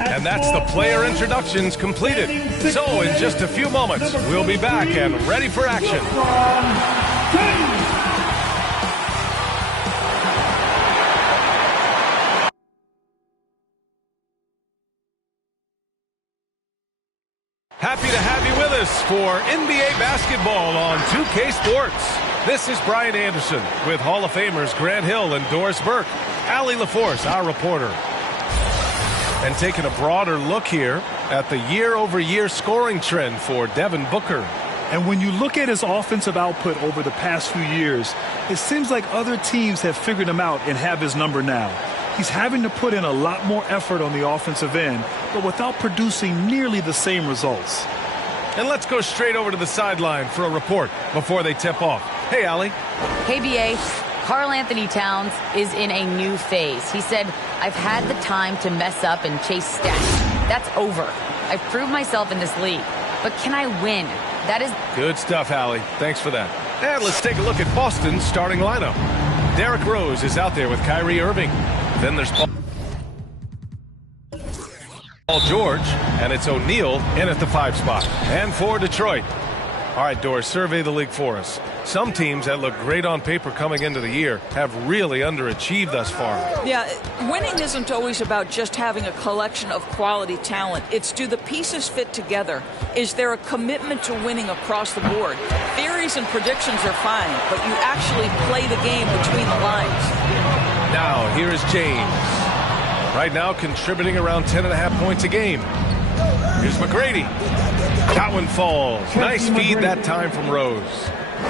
And that's the player introductions completed. So in just a few moments, we'll be back and ready for action. Happy to have you with us for NBA basketball on 2K Sports. This is Brian Anderson with Hall of Famers Grant Hill and Doris Burke. Allie LaForce, our reporter. And taking a broader look here at the year-over-year scoring trend for Devin Booker. And when you look at his offensive output over the past few years, it seems like other teams have figured him out and have his number now. He's having to put in a lot more effort on the offensive end, but without producing nearly the same results. And let's go straight over to the sideline for a report before they tip off. Hey, Allie. Hey, B.A. Karl Anthony Towns is in a new phase. He said, I've had the time to mess up and chase stats. That's over. I've proved myself in this league. But can I win? That is good stuff, Allie. Thanks for that. And let's take a look at Boston's starting lineup. Derrick Rose is out there with Kyrie Irving. Then there's Paul George, and it's O'Neal in at the 5 spot. And for Detroit. All right, Doris, survey the league for us. Some teams that look great on paper coming into the year have really underachieved thus far. Yeah, winning isn't always about just having a collection of quality talent. It's, do the pieces fit together? Is there a commitment to winning across the board? Theories and predictions are fine, but you actually play the game between the lines. Now, here is James. Right now contributing around 10.5 points a game. Here's McGrady. That one falls. Nice feed that time from Rose.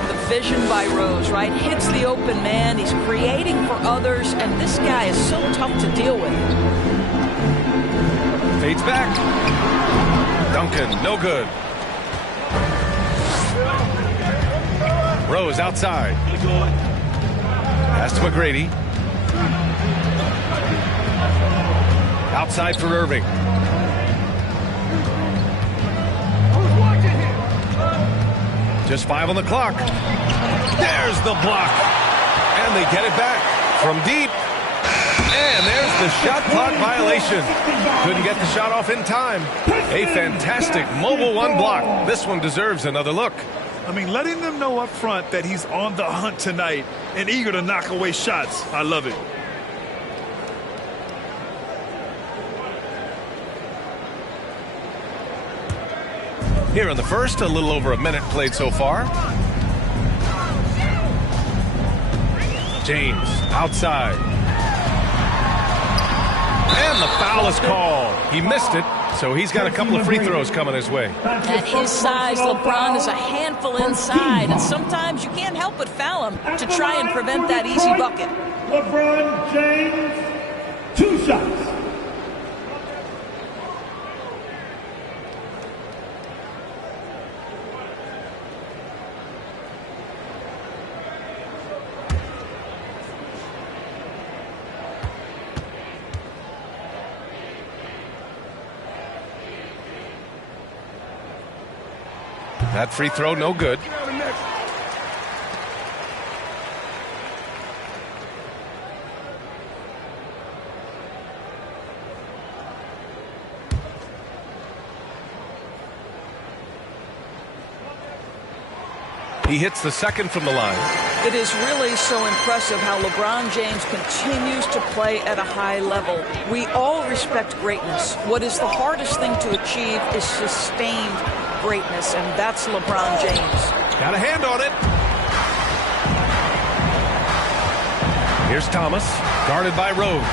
The vision by Rose, right? Hits the open man. He's creating for others, and this guy is so tough to deal with. Fades back. Duncan, no good. Rose outside. Pass to McGrady. Outside for Irving. Just 5 on the clock. There's the block. And they get it back from deep. And there's the shot clock violation. Couldn't get the shot off in time. A fantastic mobile 1 block. This one deserves another look. I mean, letting them know up front that he's on the hunt tonight and eager to knock away shots. I love it. Here in the first, a little over a minute played so far. James outside. And the foul is called. He missed it, so he's got a couple of free throws coming his way. At his size, LeBron is a handful inside, and sometimes you can't help but foul him to try and prevent that easy bucket. LeBron James, 2 shots. That free throw, no good. He hits the second from the line. It is really so impressive how LeBron James continues to play at a high level. We all respect greatness. What is the hardest thing to achieve is sustained greatness, and that's LeBron James. Got a hand on it. Here's Thomas, guarded by Rose.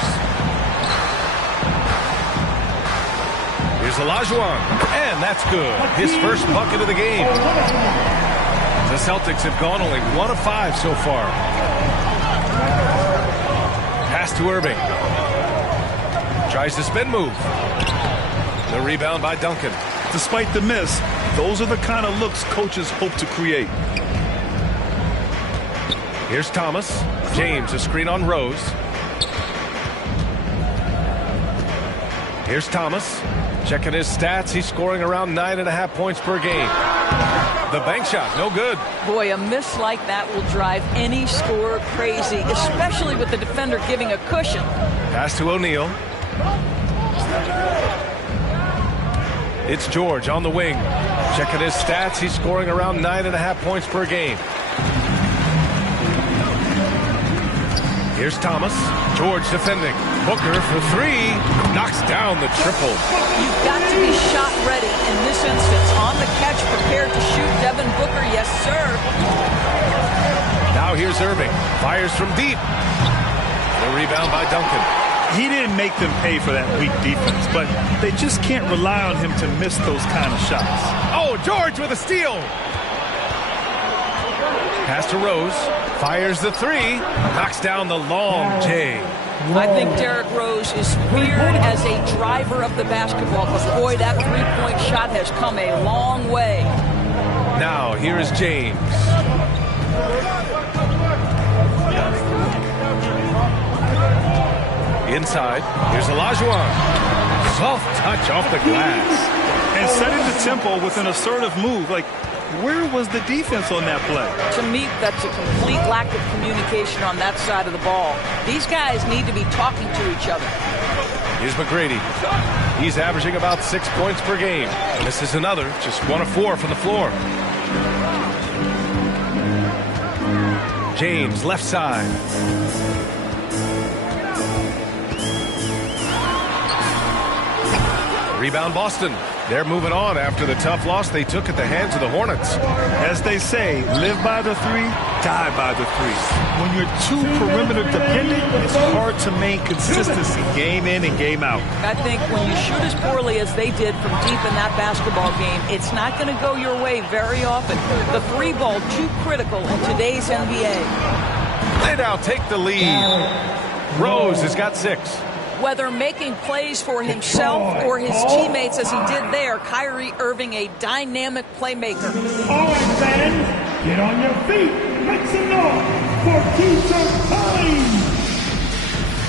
Here's Olajuwon, and that's good. His first bucket of the game. The Celtics have gone only 1 of 5 so far. Pass to Irving. Tries to spin move. The rebound by Duncan. Despite the miss, those are the kind of looks coaches hope to create. Here's Thomas. James, a screen on Rose. Here's Thomas. Checking his stats. He's scoring around 9.5 points per game. The bank shot, no good. Boy, a miss like that will drive any scorer crazy, especially with the defender giving a cushion. Pass to O'Neal. It's George on the wing. Checking his stats, he's scoring around 9.5 points per game. Here's Thomas. George defending. Booker for three. Knocks down the triple. You've got to be shot ready in this instance. On the catch, prepared to shoot. Devin Booker, yes, sir. Now here's Irving. Fires from deep. The rebound by Duncan. He didn't make them pay for that weak defense, but they just can't rely on him to miss those kind of shots. Oh, George with a steal. Pass to Rose. Fires the three. Knocks down the long J. I think Derrick Rose is feared as a driver of the basketball, but boy, that three-point shot has come a long way. Now, here is James. Inside, here's Olajuwon. Soft touch off the glass. And setting the tempo with an assertive move. Like, where was the defense on that play? To me, that's a complete lack of communication on that side of the ball. These guys need to be talking to each other. Here's McGrady. He's averaging about 6 points per game. This is another, just 1 of 4 from the floor. James, left side. Rebound Boston. They're moving on after the tough loss they took at the hands of the Hornets. As they say, live by the three, die by the three. When you're too perimeter dependent, it's hard to maintain consistency game in and game out. I think when you shoot as poorly as they did from deep in that basketball game, it's not going to go your way very often. The three ball too critical in today's NBA. They now take the lead. Rose has got 6. Whether making plays for himself or his teammates as he did there, Kyrie Irving, a dynamic playmaker. All right, fans, get on your feet. Make some noise for Keisha Collins.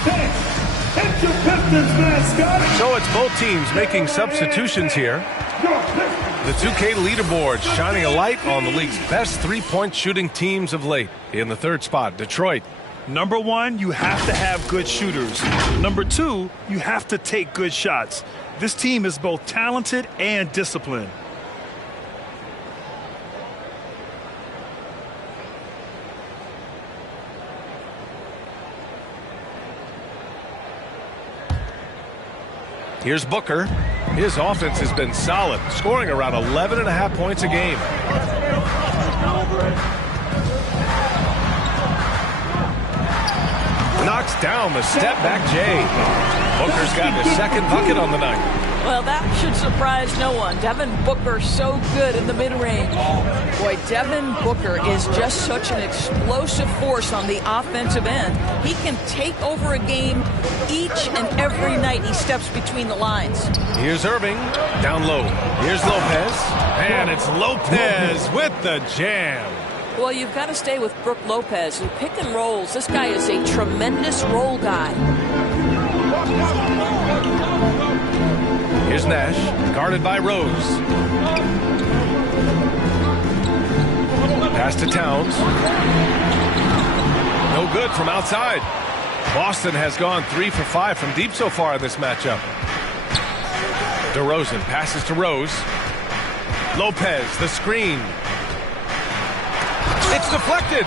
Hey, it's your Pistons mascot. So it's both teams making substitutions here. The 2K leaderboard shining a light on the league's best three-point shooting teams of late. In the third spot, Detroit. Number 1, you have to have good shooters. Number 2, you have to take good shots. This team is both talented and disciplined. Here's Booker. His offense has been solid, scoring around 11.5 points a game. Knocks down the step-back J. Booker's got his second bucket on the night. Well, that should surprise no one. Devin Booker so good in the mid-range. Boy, Devin Booker is just such an explosive force on the offensive end. He can take over a game each and every night he steps between the lines. Here's Irving, down low. Here's Lopez, and it's Lopez with the jam. Well, you've got to stay with Brook Lopez. In pick and rolls, this guy is a tremendous roll guy. Here's Nash, guarded by Rose. Pass to Towns. No good from outside. Boston has gone 3 for 5 from deep so far in this matchup. DeRozan passes to Rose. Lopez, the screen. It's deflected.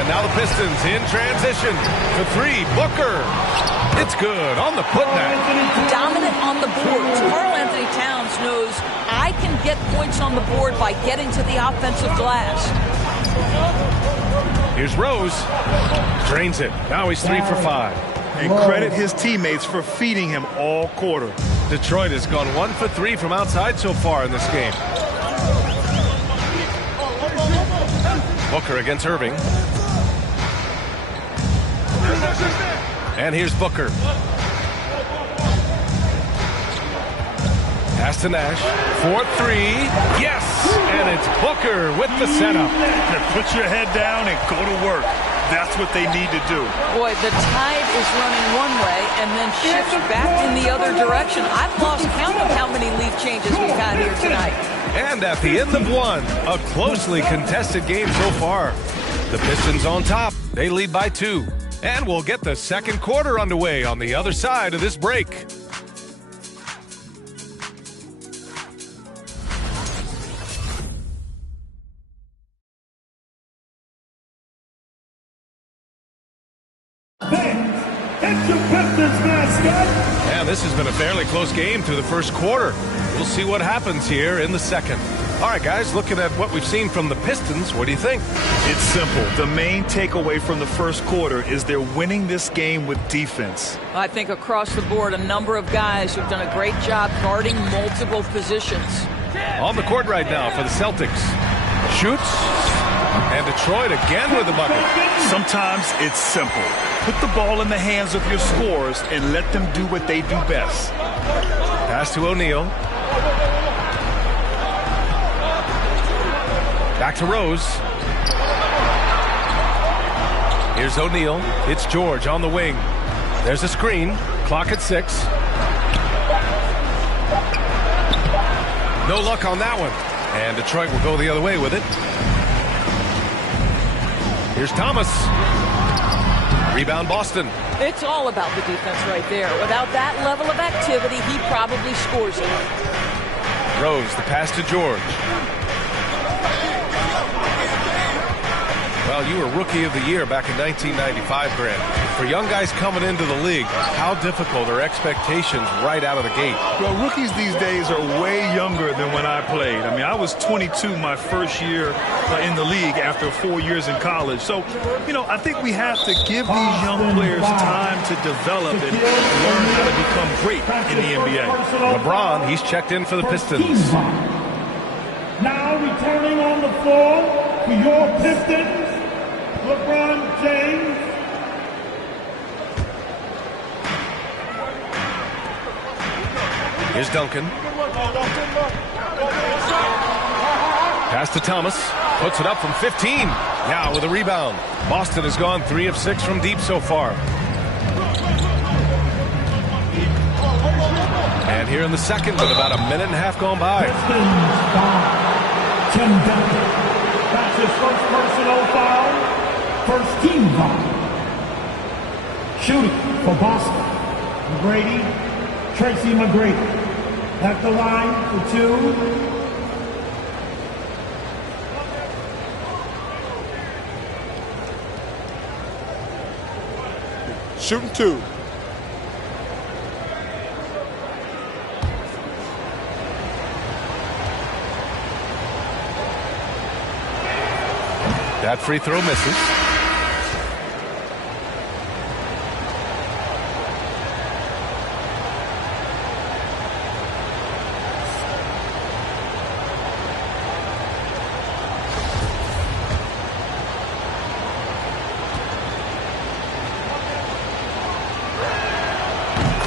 And now the Pistons in transition. For 3, Booker. It's good on the putback. Dominant on the boards. Karl Anthony Towns knows I can get points on the board by getting to the offensive glass. Here's Rose. Drains it. Now he's 3 for 5. And credit his teammates for feeding him all quarter. Detroit has gone 1 for 3 from outside so far in this game. Booker against Irving. And here's Booker. Pass to Nash. 4-3. Yes! And it's Booker with the setup. Now put your head down and go to work. That's what they need to do. Boy, the tide is running one way and then shifts back in the other direction. I've lost count of how many lead changes we've had here tonight. And at the end of one, a closely contested game so far. The Pistons on top. They lead by 2. And we'll get the second quarter underway on the other side of this break. Pistons mascot. And this has been a fairly close game through the first quarter. We'll see what happens here in the second. All right, guys, looking at what we've seen from the Pistons, what do you think? It's simple. The main takeaway from the first quarter is they're winning this game with defense. I think across the board, a number of guys who've done a great job guarding multiple positions. On the court right now for the Celtics. Shoots. And Detroit again with the bucket. Sometimes it's simple. Put the ball in the hands of your scorers and let them do what they do best. Pass to O'Neal. Back to Rose. Here's O'Neal. It's George on the wing. There's a screen. Clock at 6. No luck on that one. And Detroit will go the other way with it. Here's Thomas. Rebound Boston. It's all about the defense right there. Without that level of activity, he probably scores it. Rose, the pass to George. Well, you were Rookie of the Year back in 1995, Grant. For young guys coming into the league, how difficult are expectations right out of the gate? Well, rookies these days are way younger than when I played. I mean, I was 22 my first year in the league after 4 years in college. So, you know, I think we have to give these young players time to develop and learn how to become great in the NBA. LeBron, he's checked in for the Pistons. Now returning on the floor for your Pistons, LeBron James. Here's Duncan. Pass to Thomas. Puts it up from 15. Now with a rebound. Boston has gone 3 of 6 from deep so far. And here in the second with about a minute and a half gone by. Pistons foul. Tim Duncan. That's his first personal foul. First team foul. Shooting for Boston. McGrady. Tracy McGrady. At the line for 2. Shooting 2. That free throw misses.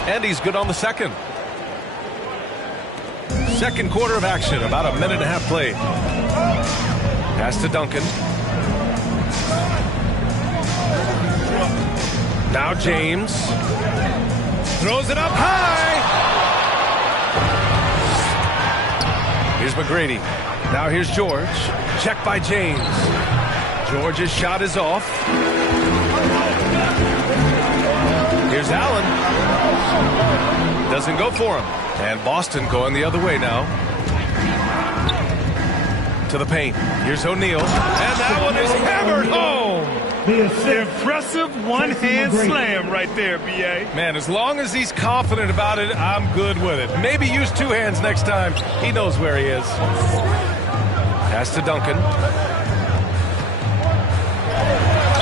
And he's good on the second. Second quarter of action, about a minute and a half played. Pass to Duncan. Now James. Throws it up high. Here's McGrady. Now here's George. Check by James. George's shot is off. Here's Allen. Doesn't go for him. And Boston going the other way now. To the paint. Here's O'Neal. And that one is hammered home. Impressive one-hand slam right there, B.A. Man, as long as he's confident about it, I'm good with it. Maybe use 2 hands next time. He knows where he is. Pass to Duncan.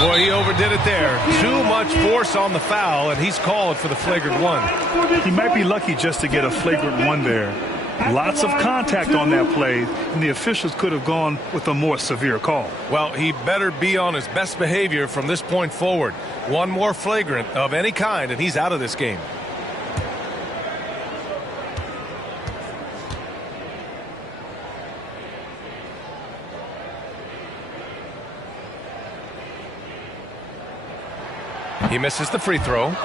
Boy, he overdid it there. Too much force on the foul, and he's called for the flagrant 1. He might be lucky just to get a flagrant 1 there. Lots of contact on that play, and the officials could have gone with a more severe call. Well, he better be on his best behavior from this point forward. One more flagrant of any kind, and he's out of this game. He misses the free throw.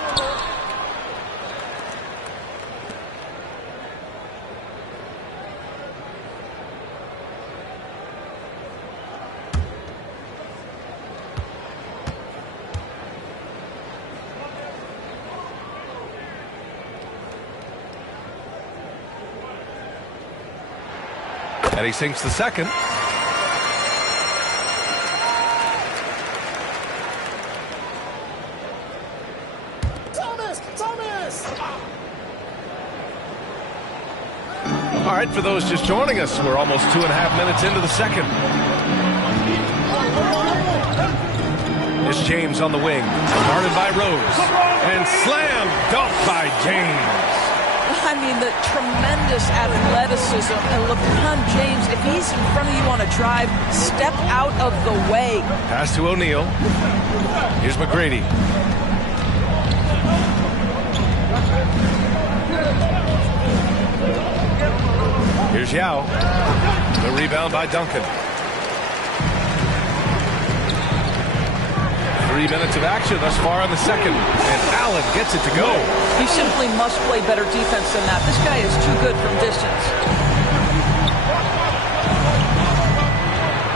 And he sinks the second. All right, for those just joining us, we're almost 2.5 minutes into the second. It's James on the wing, guarded by Rose, and slam dunk by James. I mean, the tremendous athleticism. And LeBron James, if he's in front of you on a drive, step out of the way. Pass to O'Neal. Here's McGrady. Here's Yao. The rebound by Duncan. 3 minutes of action thus far in the second. And Allen gets it to go. You simply must play better defense than that. This guy is too good from distance.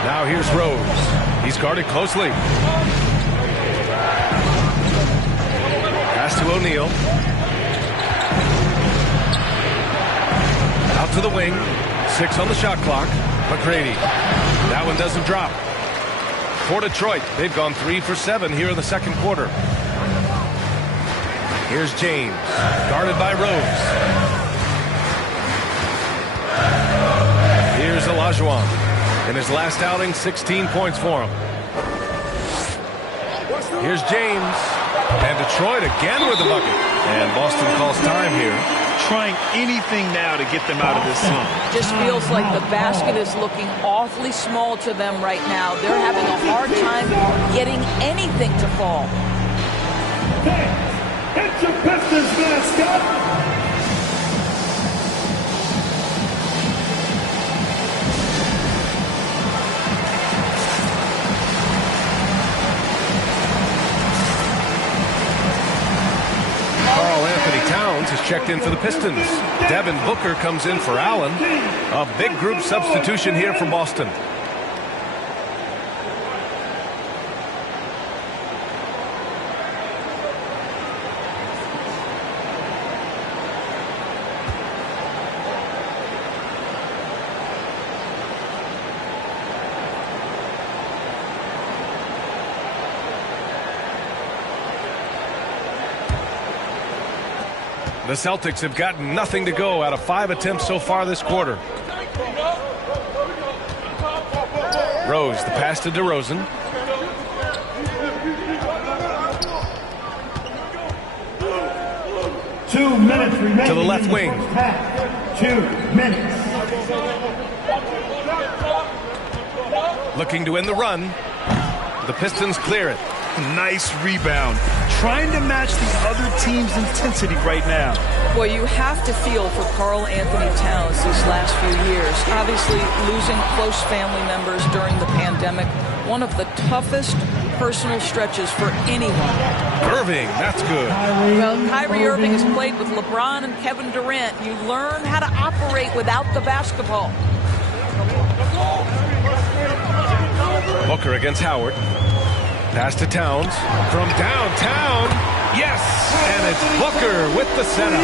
Now here's Rose. He's guarded closely. Pass to O'Neal. Out to the wing. 6 on the shot clock. McGrady. That one doesn't drop. For Detroit, they've gone 3 for 7 here in the second quarter. Here's James, guarded by Rose. Here's Olajuwon. In his last outing, 16 points for him. Here's James. And Detroit again with the bucket. And Boston calls time here. Trying anything now to get them out of this slump. Just feels like the basket is looking awfully small to them right now. They're having a hard time getting anything to fall. It's your Pistons mascot. Has checked in for the Pistons. Devin Booker comes in for Allen. A big group substitution here for Boston. The Celtics have gotten nothing to go out of 5 attempts so far this quarter. Rose, the pass to DeRozan. Two minutes remaining. To the left wing. 2 minutes. Looking to end the run. The Pistons clear it. Nice rebound. Trying to match the other team's intensity right now. Boy, you have to feel for Karl Anthony Towns these last few years. Obviously, losing close family members during the pandemic, one of the toughest personal stretches for anyone. Irving, that's good. Well, Kyrie Irving has played with LeBron and Kevin Durant. You learn how to operate without the basketball. Booker against Howard. Pass to Towns from downtown. Yes! And it's Booker with the setup.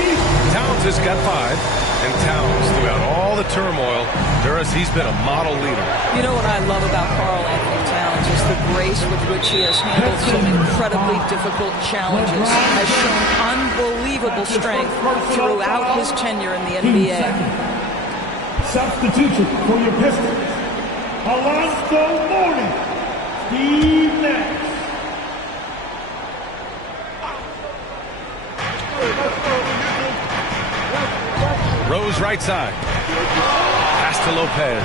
Towns has got 5. And Towns, throughout all the turmoil, Duras, he's been a model leader. You know what I love about Karl Anthony Towns is the grace with which he has handled some incredibly difficult challenges. Has shown unbelievable strength throughout his tenure in the NBA. Substitution for your Pistons. Alonzo Mourning. Steve Nash. Rose right side. Pass to Lopez.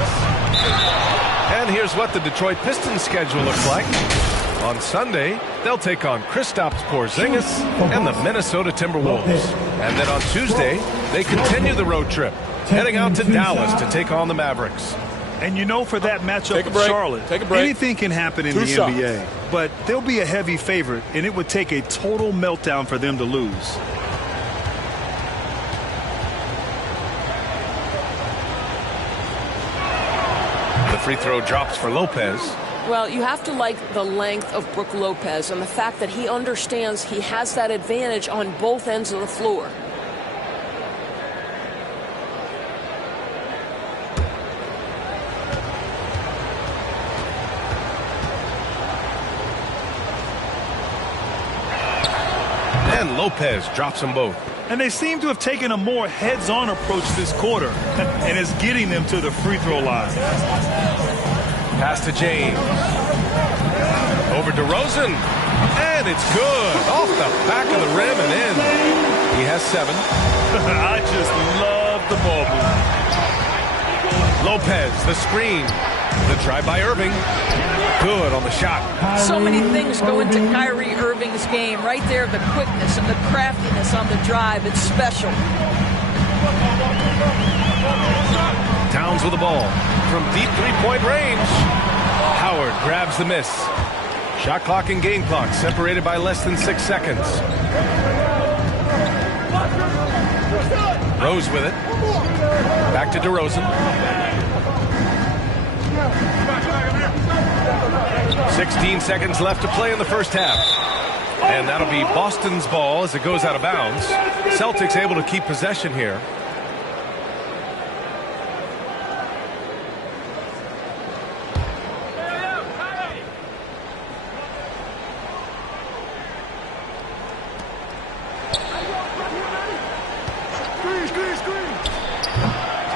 And here's what the Detroit Pistons schedule looks like. On Sunday, they'll take on Kristaps Porzingis and the Minnesota Timberwolves. And then on Tuesday, they continue the road trip, heading out to Dallas to take on the Mavericks. And you know, for that matchup with Charlotte, anything can happen in the NBA. But they'll be a heavy favorite, and it would take a total meltdown for them to lose. The free throw drops for Lopez. Well, you have to like the length of Brook Lopez and the fact that he understands he has that advantage on both ends of the floor. And Lopez drops them both. And they seem to have taken a more heads-on approach this quarter, and it's getting them to the free throw line. Pass to James. Over to DeRozan. And it's good. Off the back of the rim and in. He has 7. I just love the ball movement. Lopez, the screen. The try by Irving. Good on the shot. So many things go into Kyrie Irving's game. Right there, the quickness and the craftiness on the drive. It's special. Towns with the ball from deep three-point range. Howard grabs the miss. Shot clock and game clock separated by less than 6 seconds. Rose with it. Back to DeRozan. 16 seconds left to play in the first half. And that'll be Boston's ball as it goes out of bounds. Celtics able to keep possession here.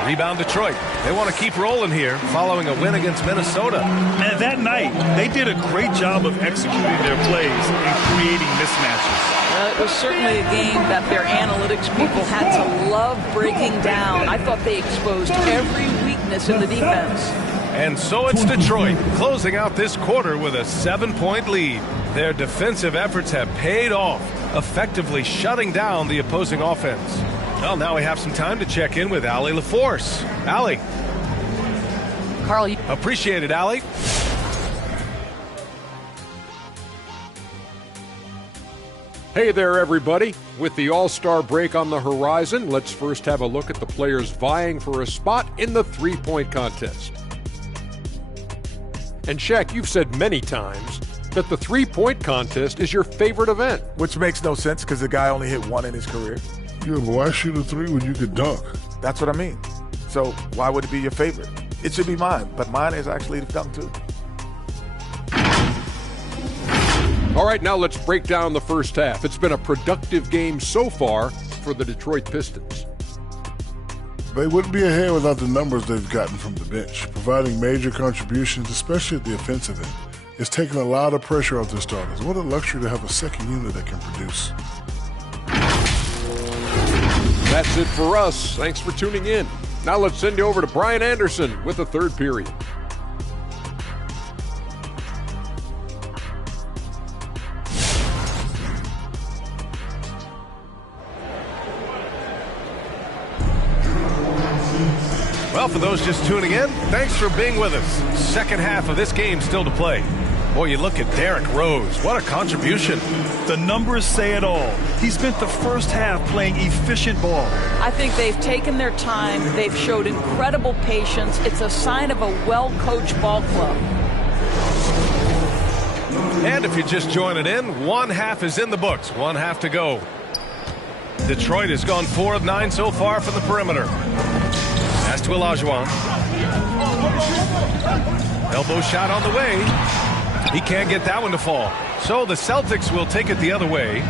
Rebound Detroit. They want to keep rolling here following a win against Minnesota. And that night, they did a great job of executing their plays and creating mismatches. Well, it was certainly a game that their analytics people had to love breaking down. I thought they exposed every weakness in the defense. And so it's Detroit closing out this quarter with a 7-point lead. Their defensive efforts have paid off, effectively shutting down the opposing offense. Well, now we have some time to check in with Allie LaForce. Allie. Carl, you Appreciate it, Allie. Hey there, everybody. With the All-Star break on the horizon, let's first have a look at the players vying for a spot in the three-point contest. And Shaq, you've said many times that the three-point contest is your favorite event. Which makes no sense because the guy only hit 1 in his career. Yeah, but why shoot a 3 when you could dunk? That's what I mean. So why would it be your favorite? It should be mine, but mine is actually the dunk too. All right, now let's break down the first half. It's been a productive game so far for the Detroit Pistons. They wouldn't be ahead without the numbers they've gotten from the bench, providing major contributions, especially at the offensive end. It's taken a lot of pressure off their starters. What a luxury to have a second unit that can produce. That's it for us. Thanks for tuning in. Now let's send you over to Brian Anderson with the third period. Well, for those just tuning in, thanks for being with us. Second half of this game still to play. Boy, you look at Derrick Rose. What a contribution. The numbers say it all. He spent the first half playing efficient ball. I think they've taken their time. They've showed incredible patience. It's a sign of a well-coached ball club. And if you're just joining in, one half is in the books. One half to go. Detroit has gone 4 of 9 so far from the perimeter. Pass to Olajuwon. Elbow shot on the way. He can't get that one to fall. So the Celtics will take it the other way.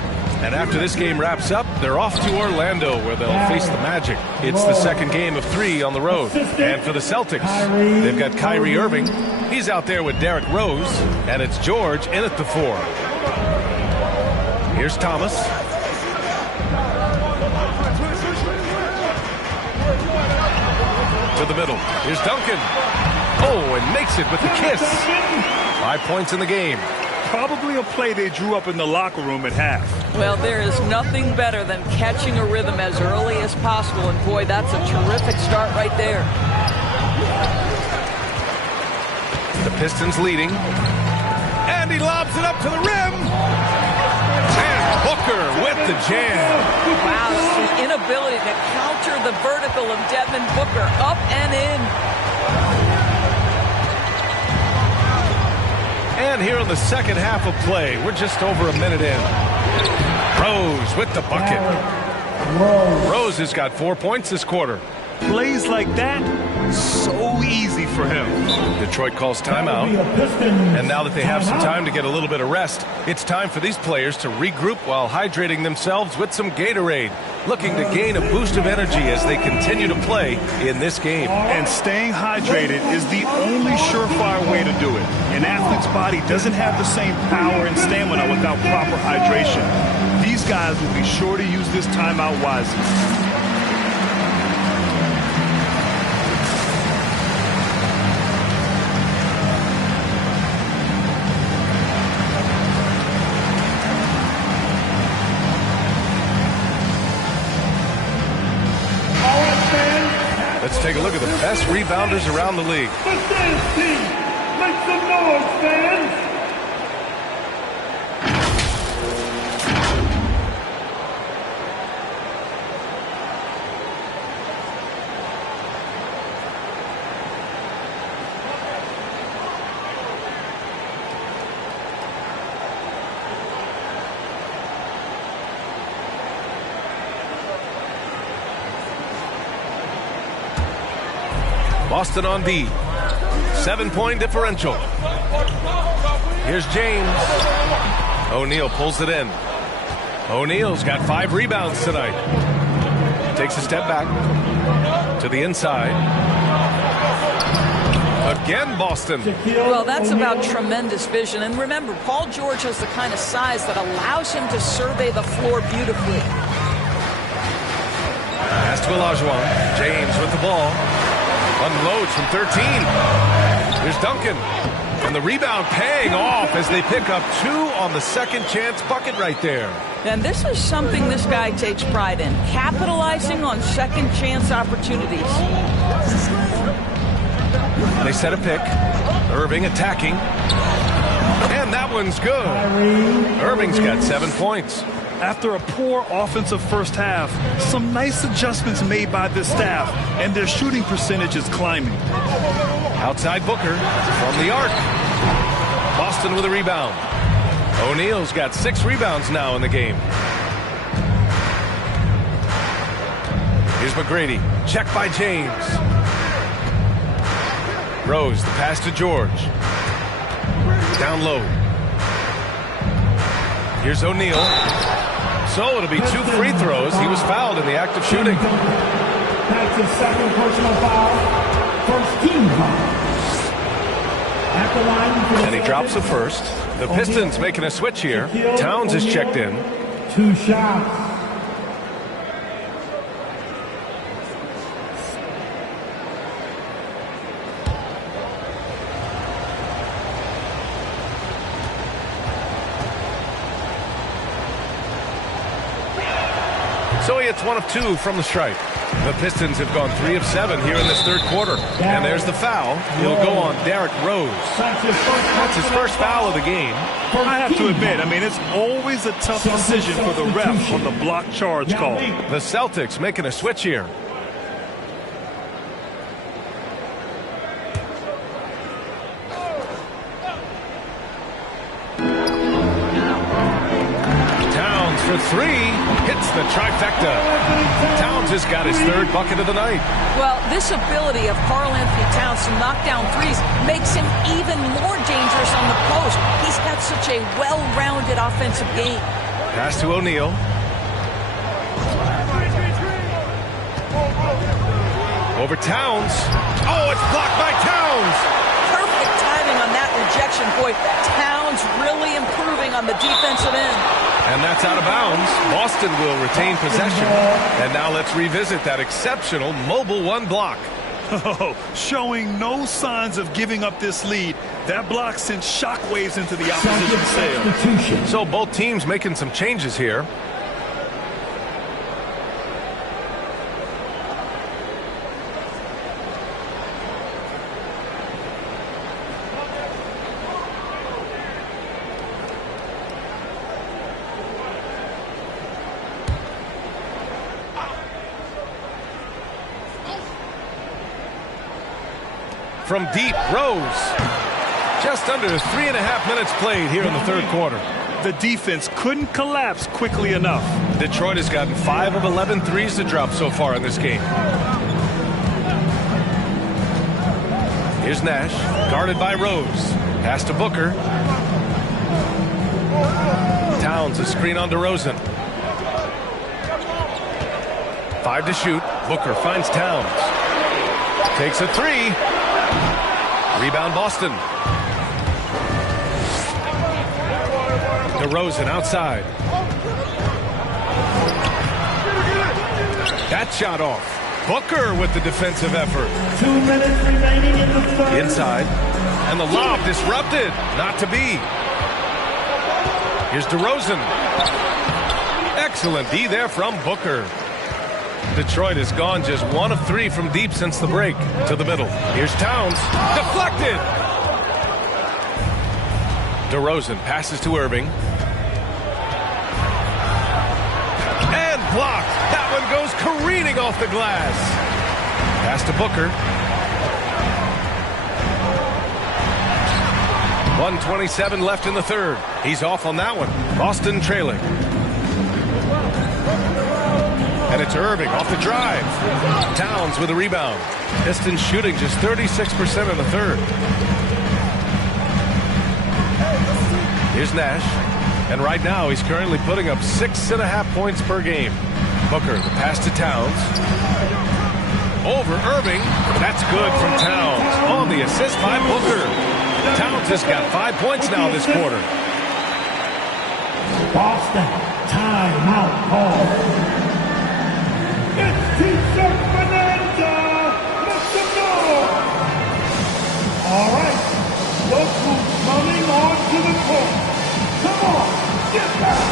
And after this game wraps up, they're off to Orlando where they'll face the Magic. It's the second game of 3 on the road. And for the Celtics, they've got Kyrie Irving. He's out there with Derrick Rose. And it's George in at the 4. Here's Thomas. To the middle. Here's Duncan. Oh, and makes it with the kiss. 5 points in the game. Probably a play they drew up in the locker room at half. Well, there is nothing better than catching a rhythm as early as possible, and boy, that's a terrific start right there. The Pistons leading. And he lobs it up to the rim. And Booker with the jam. Wow, the inability to counter the vertical of Devin Booker. Up and in. And here in the second half of play, we're just over a minute in. Rose with the bucket. Rose has got 4 points this quarter. Plays like that So easy for him. Detroit calls timeout. And now that they have some time to get a little bit of rest, it's time for these players to regroup while hydrating themselves with some Gatorade, looking to gain a boost of energy as they continue to play in this game. And staying hydrated is the only surefire way to do it. An athlete's body doesn't have the same power and stamina without proper hydration. These guys will be sure to use this timeout wisely. Let's take a look at the best rebounders around the league. The dance team, make some noise, fans! Boston on D. 7-point differential. Here's James. O'Neal pulls it in. O'Neal's got 5 rebounds tonight. Takes a step back to the inside. Again, Boston. Well, that's about tremendous vision. And remember, Paul George has the kind of size that allows him to survey the floor beautifully. Pass to Olajuwon. James with the ball. Unloads from 13. Here's Duncan. And the rebound paying off as they pick up 2 on the second chance bucket right there. And this is something this guy takes pride in, capitalizing on second chance opportunities. They set a pick. Irving attacking. And that one's good. Irving's got 7 points. After a poor offensive first half, some nice adjustments made by this staff, and their shooting percentage is climbing. Outside Booker from the arc. Boston with a rebound. O'Neal's got 6 rebounds now in the game. Here's McGrady. Check by James. Rose, the pass to George. Down low. Here's O'Neal. So it'll be 2 free throws. He was fouled in the act of shooting. That's his second personal foul. First team foul. At the line. And he drops the first. The Pistons making a switch here. Towns is checked in. 2 shots. So he hits 1 of 2 from the stripe. The Pistons have gone 3 of 7 here in this third quarter. And there's the foul. He'll go on Derrick Rose. That's his first foul of the game. I have to admit, it's always a tough decision for the ref on the block charge call. The Celtics making a switch here. Towns for 3. Hits the trifecta. Towns has got his 3rd bucket of the night. Well, this ability of Karl-Anthony Towns to knock down threes makes him even more dangerous on the post. He's got such a well-rounded offensive game. Pass to O'Neal. Over Towns. Oh, it's blocked by Towns. Perfect timing on that rejection. Boy, Towns really improving on the defensive end. And that's out of bounds. Boston will retain possession. And now let's revisit that exceptional Mobile 1 block. Oh, showing no signs of giving up this lead. That block sent shockwaves into the opposition sail. So both teams making some changes here. From deep, Rose. Just under 3.5 minutes played here in the third quarter. The defense couldn't collapse quickly enough. Detroit has gotten 5 of 11 threes to drop so far in this game. Here's Nash, guarded by Rose. Pass to Booker. Towns, a screen on DeRozan. 5 to shoot. Booker finds Towns. Takes a 3. Rebound Boston. DeRozan outside. That shot off. Booker with the defensive effort. 2 minutes remaining in the third. Inside. And the lob disrupted. Not to be. Here's DeRozan. Excellent D there from Booker. Detroit has gone just 1 of 3 from deep since the break. To the middle. Here's Towns. Deflected. DeRozan passes to Irving. And blocked. That one goes careening off the glass. Pass to Booker. 1:27 left in the third. He's off on that one. Boston trailing. And it's Irving off the drive. Towns with a rebound. Pistons shooting just 36% in the third. Here's Nash. And right now he's currently putting up 6.5 points per game. Booker, the pass to Towns. Over Irving. That's good from Towns. On the assist by Booker. Towns has got 5 points now this quarter. Boston, timeout call. It's T-shirt bonanza. Let them know. All right, look who's coming onto the court. Come on, get back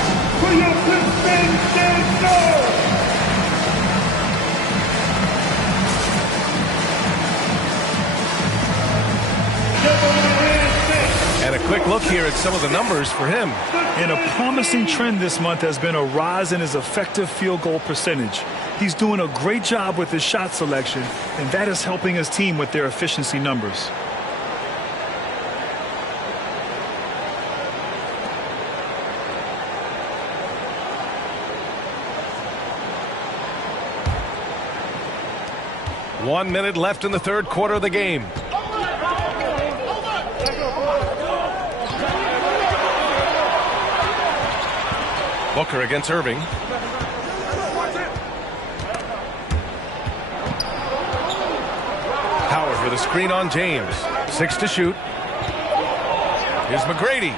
to your Pistons stand. And a quick look here at some of the numbers for him. And a promising trend this month has been a rise in his effective field goal percentage. He's doing a great job with his shot selection, and that is helping his team with their efficiency numbers. One minute left in the third quarter of the game. Booker against Irving. Howard with a screen on James. 6 to shoot. Here's McGrady.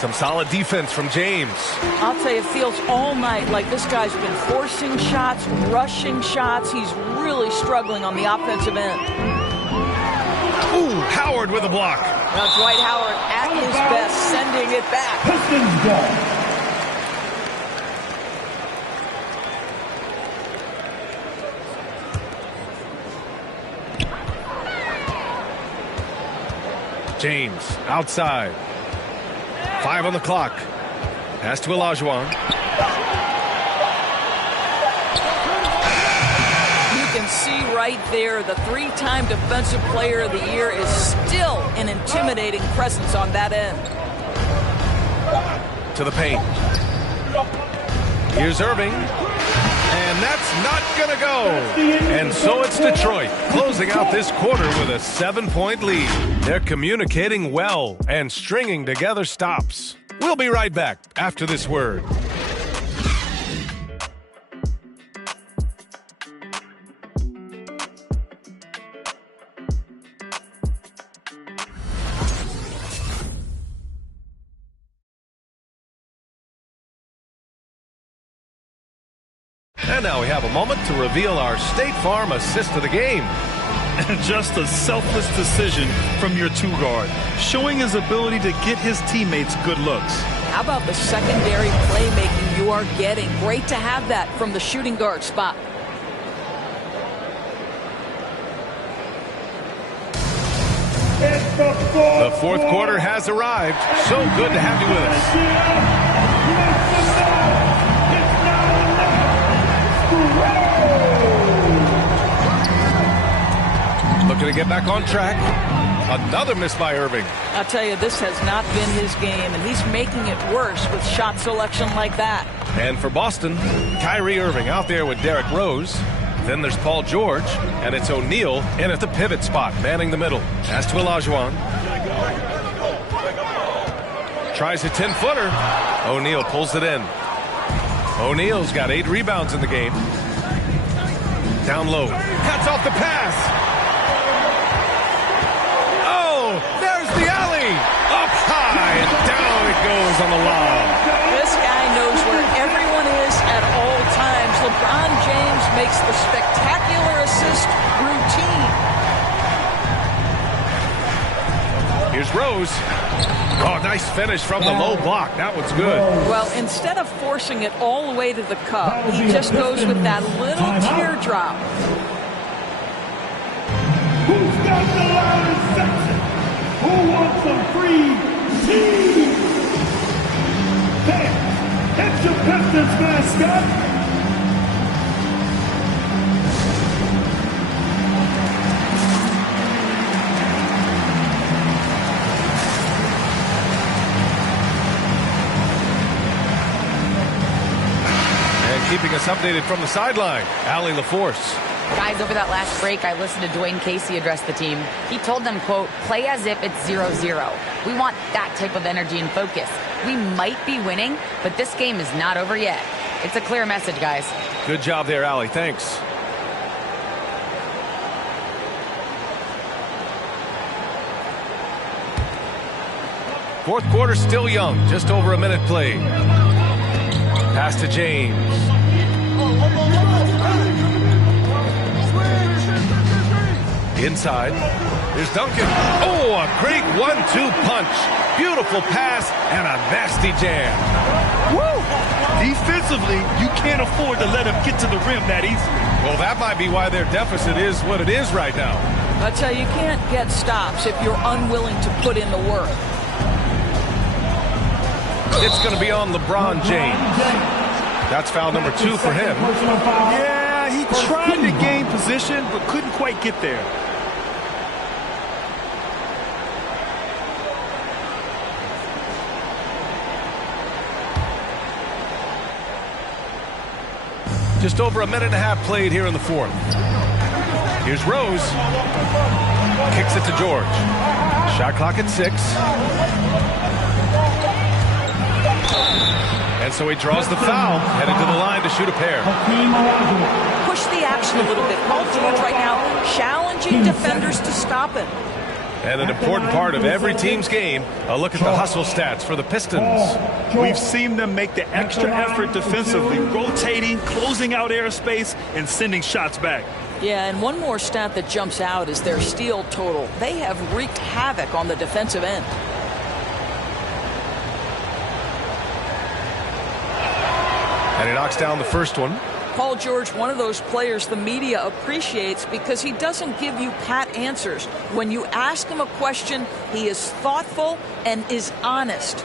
Some solid defense from James. I'll tell you, it feels all night like this guy's been forcing shots, rushing shots. He's really struggling on the offensive end. Ooh, Howard with a block. Now Dwight Howard at his best, sending it back. Pistons ball. James outside. 5 on the clock. Pass to Olajuwon. You can see right there the 3-time Defensive Player of the Year is still an intimidating presence on that end. To the paint. Here's Irving. And that's not going to go. And so it's Detroit closing out this quarter with a 7-point lead. They're communicating well and stringing together stops. We'll be right back after this word. And now we have a moment to reveal our State Farm assist of the game. And just a selfless decision from your 2-guard, showing his ability to get his teammates good looks. How about the secondary playmaking you are getting? Great to have that from the shooting guard spot. The fourth quarter has arrived. So good to have you with us. Looking to get back on track. Another miss by Irving. I'll tell you, this has not been his game, and he's making it worse with shot selection like that. And for Boston, Kyrie Irving out there with Derrick Rose. Then there's Paul George, and it's O'Neal in at the pivot spot, manning the middle. Pass to Olajuwon. Tries a 10-footer. O'Neal pulls it in. O'Neal's got 8 rebounds in the game. Down low. Cuts off the pass. Oh, there's the alley. Up high, and down it goes on the lob. This guy knows where everyone is at all times. LeBron James makes the spectacular assist routine. Here's Rose. Oh, nice finish from the low block. That one's good. Well, instead of forcing it all the way to the cup, he just goes with that little teardrop. Who's got the loudest section? Who wants some free tea? Fans, it's your Pistons mascot. Keeping us updated from the sideline, Allie LaForce. Guys, over that last break, I listened to Dwayne Casey address the team. He told them, quote, play as if it's 0-0. We want that type of energy and focus. We might be winning, but this game is not over yet. It's a clear message, guys. Good job there, Allie. Thanks. Fourth quarter still young. Just over a minute played. Pass to James. Inside. Here's Duncan. Oh, a great 1-2 punch. Beautiful pass and a nasty jam. Woo! Defensively, you can't afford to let him get to the rim that easily. Well, that might be why their deficit is what it is right now. I tell you, you can't get stops if you're unwilling to put in the work. It's going to be on LeBron James. That's foul number 2 for him. Yeah, he tried to gain position, but couldn't quite get there. Just over a minute and a half played here in the fourth. Here's Rose. Kicks it to George. Shot clock at 6. And so he draws the foul, headed to the line to shoot a pair. Push the action a little bit. Paul George right now challenging defenders to stop him. And an important part of every team's game, a look at the hustle stats for the Pistons. We've seen them make the extra effort defensively, rotating, closing out airspace, and sending shots back. Yeah, and one more stat that jumps out is their steal total. They have wreaked havoc on the defensive end. And he knocks down the first one. Paul George, one of those players the media appreciates because he doesn't give you pat answers. When you ask him a question, he is thoughtful and is honest.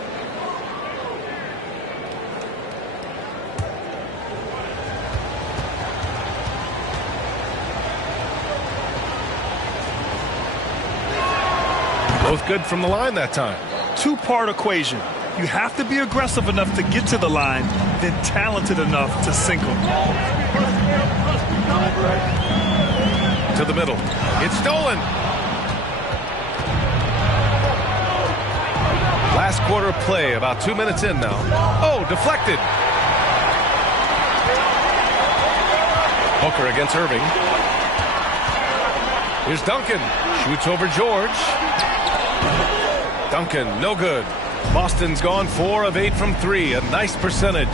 Both good from the line that time. Two-part equation. You have to be aggressive enough to get to the line, then talented enough to sink them. To the middle. It's stolen. Last quarter of play, about 2 minutes in now. Oh, deflected. Booker against Irving. Here's Duncan. Shoots over George. Duncan, no good. Boston's gone 4 of 8 from 3. A nice percentage.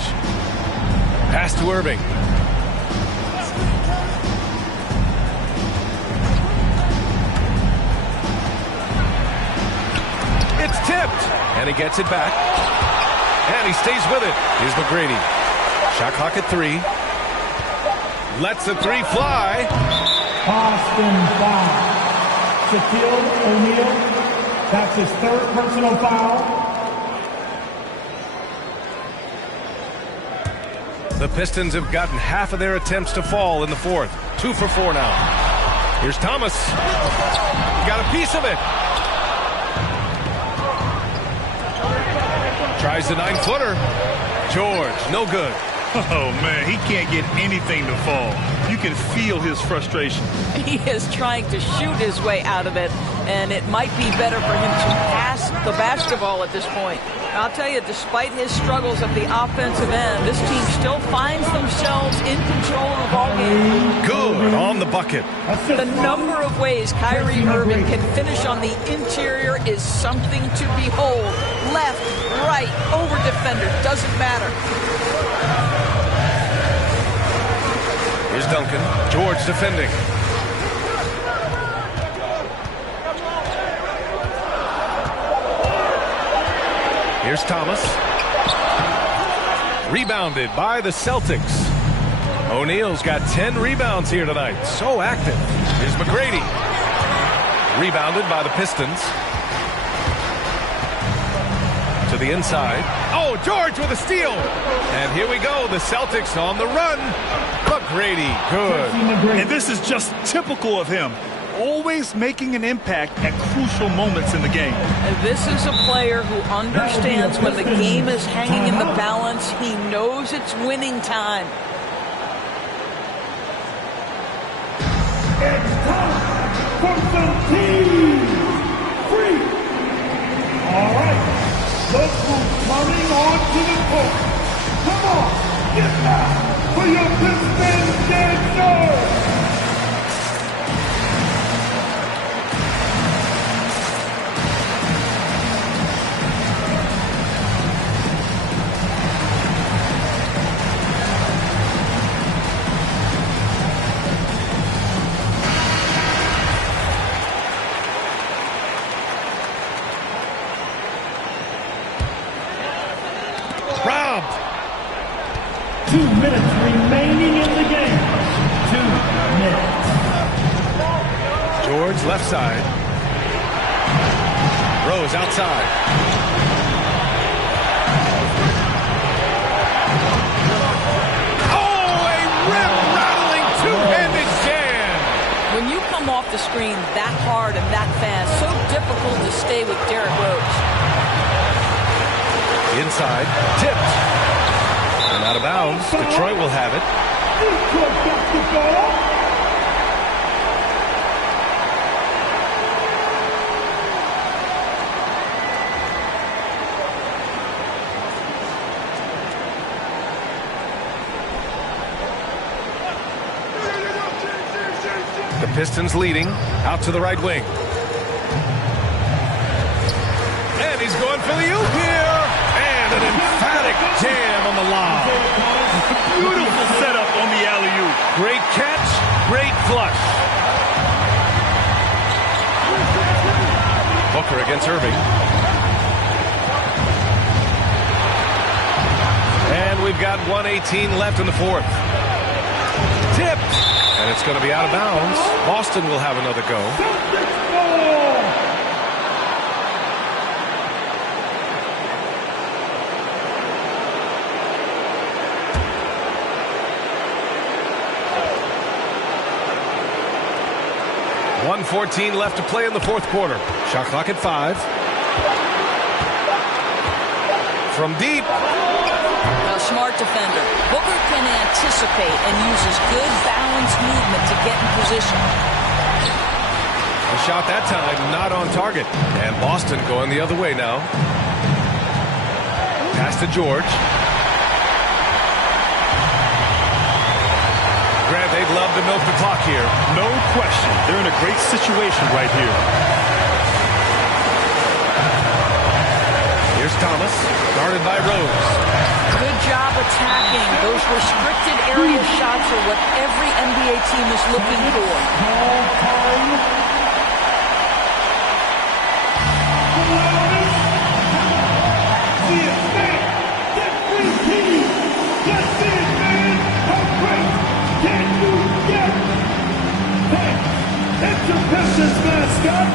Pass to Irving. It's tipped. And he gets it back. And he stays with it. Here's McGrady. Shot clock at 3. Lets the 3 fly. Boston foul. Shaquille O'Neal. That's his 3rd personal foul. The Pistons have gotten half of their attempts to fall in the fourth. 2 for 4 now. Here's Thomas. Got a piece of it. Tries the 9-footer. George, no good. Oh, man, he can't get anything to fall. You can feel his frustration. He is trying to shoot his way out of it, and it might be better for him to pass the basketball at this point. I'll tell you, despite his struggles at the offensive end, this team still finds themselves in control of the ball game. Good on the bucket. The number of ways Kyrie Irving can finish on the interior is something to behold. Left, right, over defender, doesn't matter. Here's Duncan. George defending. Here's Thomas. Rebounded by the Celtics. O'Neal's got 10 rebounds here tonight. So active. Here's McGrady. Rebounded by the Pistons. To the inside. Oh, George with a steal. And here we go. The Celtics on the run. McGrady, good. And this is just typical of him. Always making an impact at crucial moments in the game. This is a player who understands when the game is hanging in the balance. He knows it's winning time. It's time for some team free. All right, look who's coming onto the court. Come on, get back for your Pistons dancer. Robbed. 2 minutes remaining in the game. 2 minutes. George left side. Rose outside. Oh, a rip-rattling two-handed jam. When you come off the screen that hard and that fast, so difficult to stay with Derrick Rose. Inside, tipped. And out of bounds. Detroit will have it. Detroit got the ball. The Pistons leading. Out to the right wing. And he's going for the oop here. And an emphatic jam on the lob. Beautiful setup on the alley-oop. Great catch, great flush. Booker against Irving. And we've got 1:18 left in the fourth. Tipped. And it's going to be out of bounds. Boston will have another go. .114 left to play in the fourth quarter. Shot clock at 5. From deep. A smart defender. Booker can anticipate and uses good balanced movement to get in position. The shot that time not on target. And Boston going the other way now. Pass to George. Grant, they'd love to milk the clock here. No question. They're in a great situation right here. Here's Thomas, guarded by Rose. Good job attacking. Those restricted area shots are what every NBA team is looking for. It's your Pistons mascot.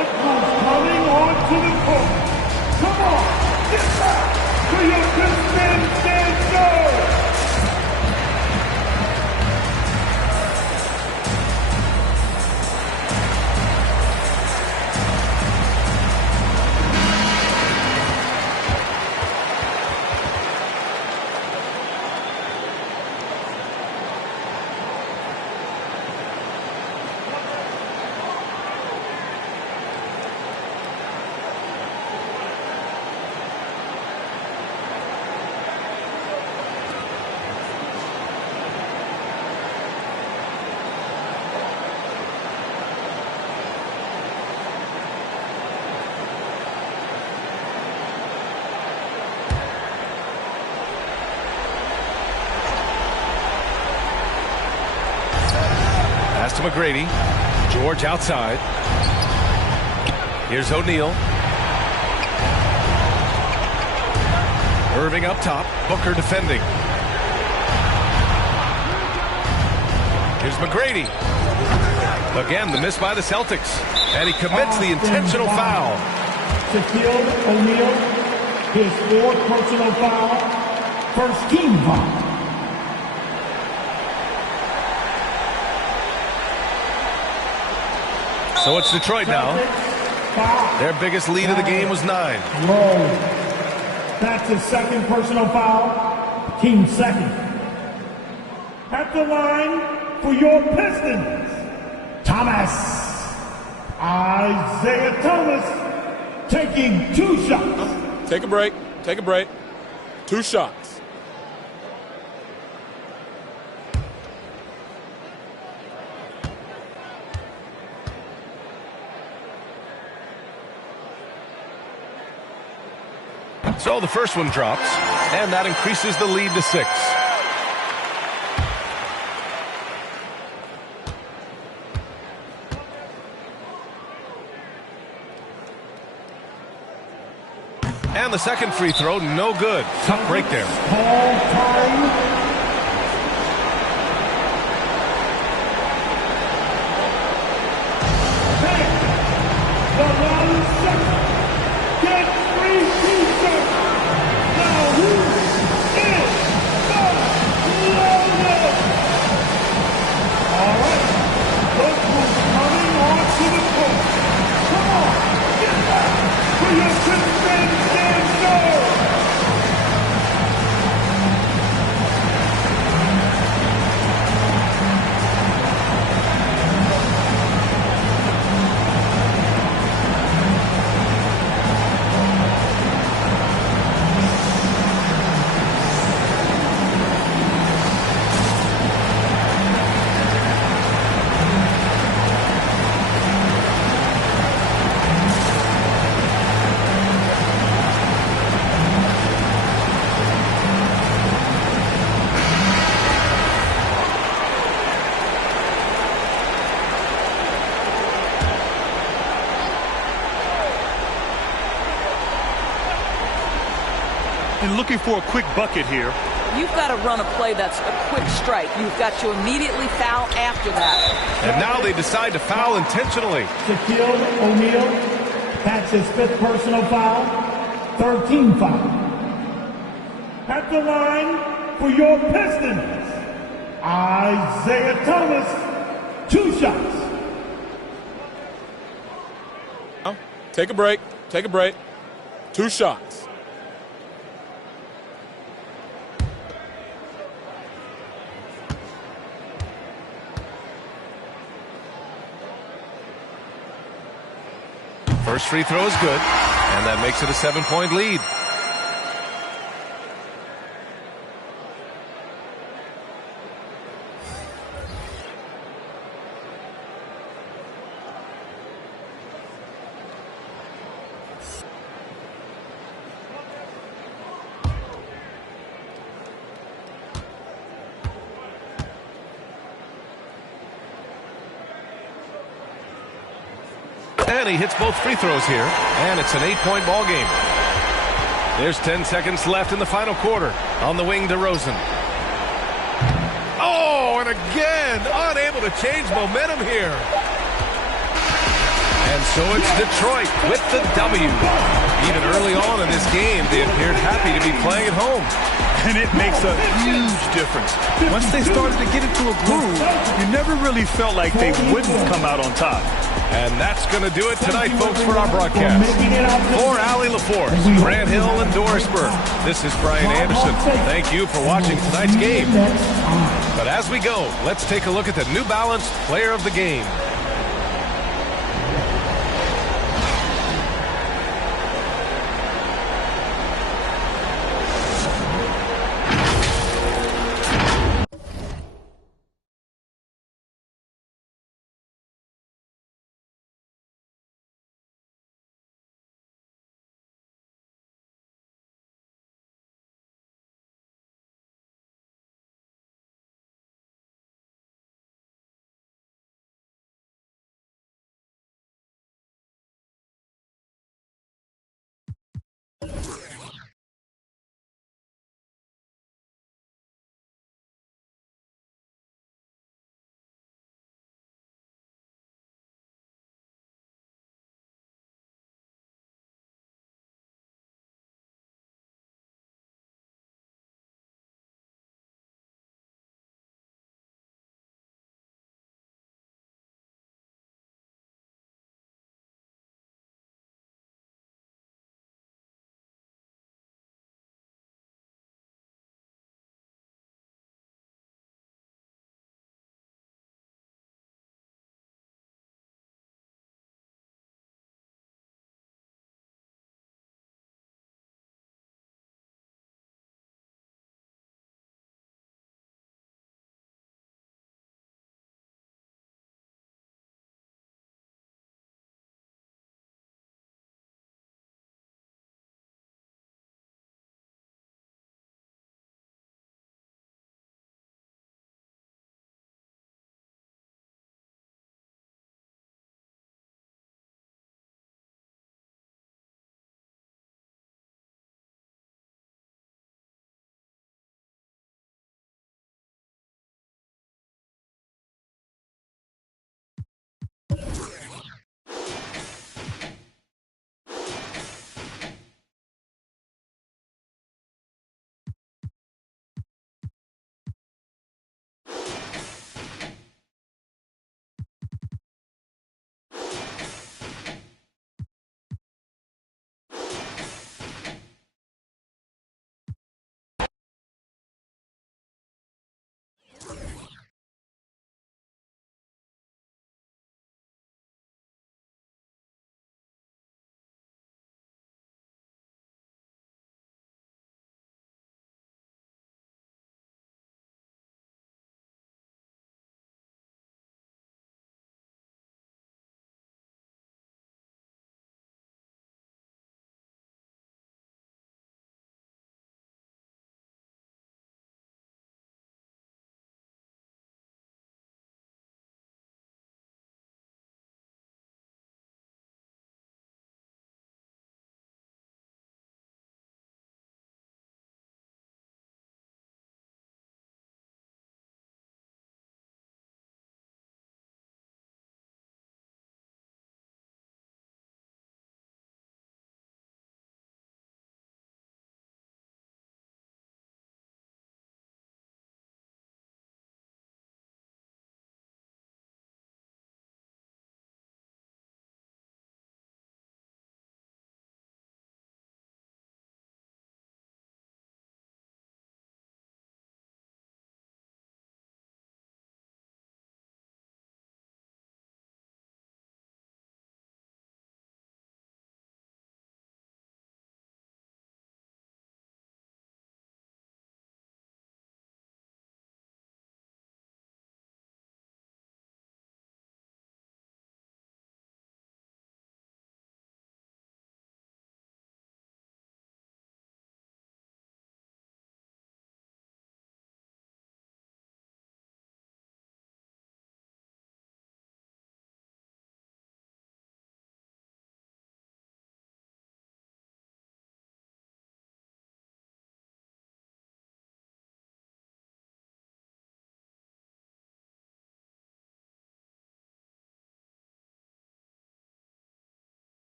Look who's coming onto the court. Come on, get back to your Pistons stand. Pass to McGrady. George outside. Here's O'Neal. Irving up top. Booker defending. Here's McGrady. Again, the miss by the Celtics. And he commits the intentional foul. Shaquille O'Neal, his fourth personal foul, first team foul. So it's Detroit now. Their biggest lead of the game was 9. That's his second personal foul. Team second. At the line for your Pistons, Thomas. Isaiah Thomas taking 2 shots. Take a break. Take a break. 2 shots. So the first one drops, and that increases the lead to 6. And the second free throw, no good. Tough break there. Call time. The 1 second. Get 3 t-shirts. Now who is the loudest? All right. Look who's coming onto the court. Come on, get back to your Pistons stand. And looking for a quick bucket here. You've got to run a play that's a quick strike. You've got to immediately foul after that. And now they decide to foul intentionally. Shaquille O'Neal, that's his 5th personal foul, 3rd team foul. At the line for your Pistons, Isaiah Thomas, 2 shots. Take a break. Take a break. 2 shots. First free throw is good, and that makes it a 7-point lead. And he hits both free throws here, and it's an 8-point ball game. There's 10 seconds left in the final quarter. On the wing, DeRozan. Oh, and again, unable to change momentum here. And so it's Detroit with the W. Even early on in this game, they appeared happy to be playing at home. And it makes a huge difference. Once they started to get into a groove, you never really felt like they wouldn't come out on top. And that's going to do it tonight, folks, for our broadcast. For Allie LaForce, Grant Hill, and Doris Burke, this is Brian Anderson. Thank you for watching tonight's game. But as we go, let's take a look at the New Balance Player of the Game.